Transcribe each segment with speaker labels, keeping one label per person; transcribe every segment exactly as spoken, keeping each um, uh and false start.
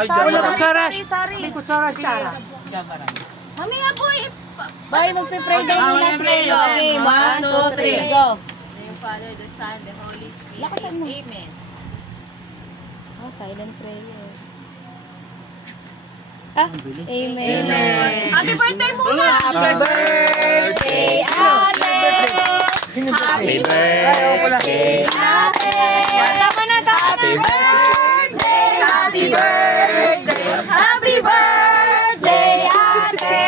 Speaker 1: Ay,
Speaker 2: Sorry,
Speaker 1: dyan.
Speaker 2: sorry,
Speaker 3: Kutsara.
Speaker 2: sorry, sorry.
Speaker 3: May kutsara si...
Speaker 2: Mami nga po eh.
Speaker 4: Bye, magpe-pray daw muna si Lelo. Okay, one, two, three, go.
Speaker 5: The Father, the Son, the Holy Spirit.
Speaker 4: Lakasan mo.
Speaker 5: Amen.
Speaker 4: Oh, silent prayer. Ah, amen.
Speaker 2: Happy birthday muna!
Speaker 4: Happy birthday, ate! Happy birthday, ate!
Speaker 2: Tama na, tama na.
Speaker 4: Happy birthday! Happy birthday! Happy birthday, ate!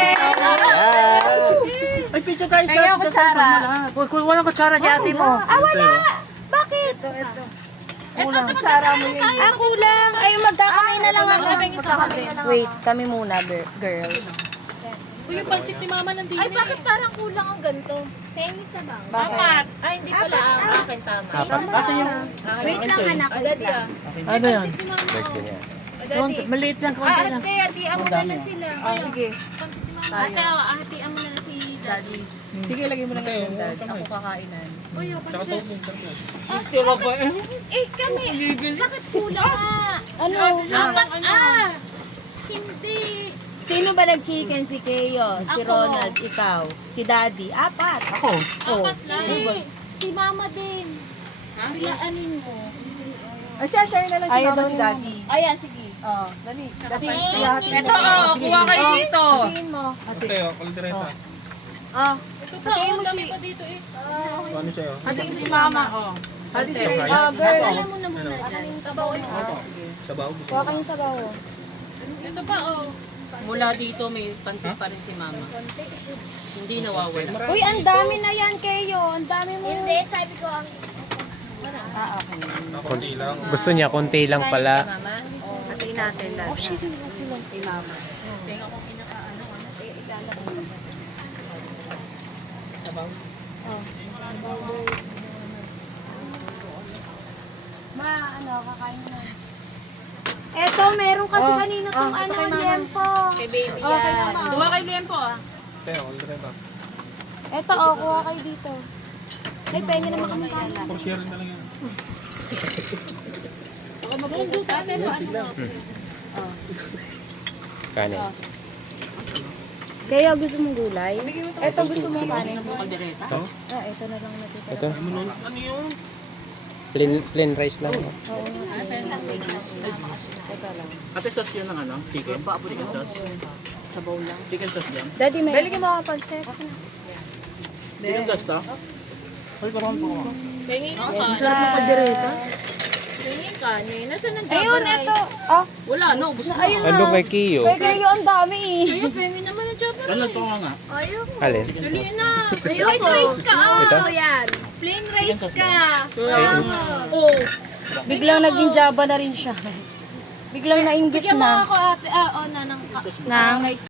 Speaker 3: Ay, pizza tayo sa...
Speaker 2: Kaya
Speaker 3: sa-
Speaker 2: kutsara.
Speaker 3: sa- Wal- wal- Walang kutsara si ate mo.
Speaker 2: Ah, wala. Bakit? Ito, ito. Kulang. Kutsara mo yun.
Speaker 4: Ah, kulang. Ay, magkakamay na lang ako.
Speaker 2: Magkakamay na lang.
Speaker 4: Wait, kami muna, bir- girl.
Speaker 5: Uy, yung pansit ni Mama nandito. Ay, bakit parang kulang ang ganito? Same sa bang.
Speaker 4: Bakit?
Speaker 5: Ay, hindi pala. Ang akin tama.
Speaker 3: Kasi yung...
Speaker 2: Wait lang, anak.
Speaker 5: Ah, daddy ah.
Speaker 3: Ano yan?
Speaker 5: Pansit ni Mama. oh. Ah,
Speaker 3: Konti,
Speaker 5: daddy.
Speaker 3: maliit lang, konti
Speaker 5: Ah,
Speaker 3: lang.
Speaker 5: ate, hatian mo na lang sila.
Speaker 2: Ah, sige.
Speaker 5: Pansit ni Mama.
Speaker 2: Sayang.
Speaker 5: Ate, ah, hatian mo na lang si daddy.
Speaker 2: Sige, lagay mo lang yung dad. Ako kakainan.
Speaker 5: Uy, yung
Speaker 1: Tsaka
Speaker 5: pansit.
Speaker 1: to, sarap yan.
Speaker 5: Ate, ba Eh, kami. Bakit kulang nga?
Speaker 4: Ano?
Speaker 5: Apat ah. Hindi.
Speaker 4: Sino ba nag-chicken? Si Keo, si
Speaker 5: Ako.
Speaker 4: Ronald, ikaw, si Daddy. Apat.
Speaker 3: Ako.
Speaker 4: Oh.
Speaker 5: Apat lang. Hindi. Si Mama din. Ha? Bilaanin mo.
Speaker 2: Ah, siya, share na lang si
Speaker 4: Ayaw
Speaker 2: mama
Speaker 4: daw
Speaker 2: si
Speaker 4: niya.
Speaker 2: daddy.
Speaker 5: Ayan, sige.
Speaker 2: Oh, dali. Dati, siya.
Speaker 5: Ito, oh, kuha kayo dito.
Speaker 2: Hatiin mo.
Speaker 1: Ate, oh, kaldereta.
Speaker 2: Ah,
Speaker 5: Ito pa,
Speaker 2: hatiin
Speaker 5: oh,
Speaker 2: mo
Speaker 5: dami
Speaker 2: siya.
Speaker 5: pa dito eh.
Speaker 1: Ano sa'yo?
Speaker 2: Hatiin si mama. Oh. Hatiin si
Speaker 1: Okay.
Speaker 4: Ah, girl.
Speaker 5: Alam mo na muna dyan. Sabaw eh.
Speaker 1: Sabaw, gusto
Speaker 4: Kuha
Speaker 1: mo?
Speaker 4: kayong sabaw.
Speaker 5: Ito pa, oh.
Speaker 6: Mula dito may pansit pa rin si Mama. Hindi nawawala.
Speaker 4: Uy, ang dami na yan, Keo. Ang dami mo. Hindi, sabi ko ang...
Speaker 6: Ah, okay.
Speaker 1: Konti lang.
Speaker 7: Gusto niya, konti lang pala.
Speaker 5: Mama.
Speaker 2: Hatiin natin, dad.
Speaker 4: Oh, shit.
Speaker 2: Si mama.
Speaker 5: Tenga ko pinaka-ano. ano, eh, igala ko.
Speaker 4: Ma, ano, kakain mo na. Eto, meron kasi
Speaker 2: Oh,
Speaker 4: kanina
Speaker 2: oh,
Speaker 4: tong
Speaker 2: ito
Speaker 4: ano,
Speaker 2: kay mama.
Speaker 4: liempo.
Speaker 5: Kay baby
Speaker 2: Oh, kay
Speaker 5: yan.
Speaker 2: mama.
Speaker 5: Kuha kay Liempo ah.
Speaker 1: Ate, oh, kaldereta.
Speaker 4: Eto, oh, kuha kayo dito. Ay, pengen naman kami kain.
Speaker 1: For sharing na lang yan.
Speaker 5: Baka magpupunta. Ate, paano mo?
Speaker 7: Kanin.
Speaker 4: Kaya gusto mong gulay?
Speaker 2: Eto, gusto mo kanin.
Speaker 6: Kaldereta?
Speaker 7: Ito?
Speaker 4: Ah, ito na lang natitira.
Speaker 7: Ito?
Speaker 1: Ano yun?
Speaker 7: Plain, plain rice lang. no?
Speaker 4: Oo. Teka lang.
Speaker 6: Ate, sauce yun ng ano? Chicken? Chicken sauce? Sabaw lang. Chicken sauce yan?
Speaker 4: Daddy, may...
Speaker 2: Balik mo ako pansit.
Speaker 6: Chicken sauce to? Ay, parang po.
Speaker 5: Pengi ka
Speaker 4: Yes,
Speaker 5: ka.
Speaker 4: sir.
Speaker 5: Pengi ka. Nasaan ang Java
Speaker 4: Ayun,
Speaker 5: rice?
Speaker 4: ito. Ah,
Speaker 6: Wala, no. Gusto mo.
Speaker 4: ayun na.
Speaker 7: Ando kay Kiyo.
Speaker 4: Kaya kayo ang dami eh.
Speaker 5: Ayun, pengi naman ang Java
Speaker 6: Ano
Speaker 5: rice.
Speaker 6: to nga nga?
Speaker 7: Alin?
Speaker 5: Dali na. Plain rice ka ah.
Speaker 7: Ito?
Speaker 4: yan.
Speaker 5: Plain rice ka.
Speaker 7: Ayun.
Speaker 5: Oh.
Speaker 4: Biglang naging Java na rin siya. Biglang nainggit
Speaker 5: Bigyan mo
Speaker 4: na.
Speaker 5: ako ate. Ah, oh, na ng
Speaker 4: Nang-
Speaker 5: rice.